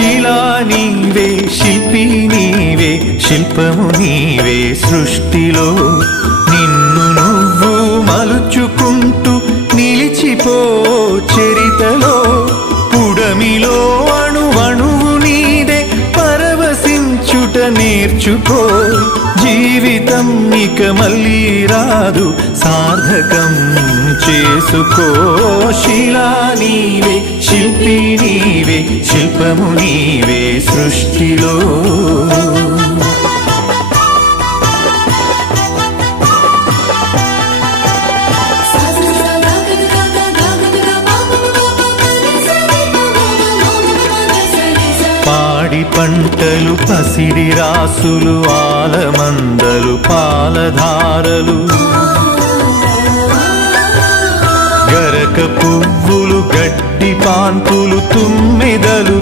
శిలా నీవే శిల్పి నీవే శిల్పము నీవే సృష్టిలో నిన్ను నువ్వు మలుచుకుంటూ నిలిచిపో చరితలో పుడమిలో అణువణువు నీదే పరవశించుట నేర్చుకో జీవితం ఇక మళ్ళీ రాదు సార్థకం చేసుకో శిలా నీవే శిల్పి నీవే శిల్పము నీవే సృష్టిలో పాడి పంటలు పసిడి రాసులు ఆలమందలు పాలధారలు గరక పువ్వులు గడ్డి పాన్పులు తుమ్మెదలు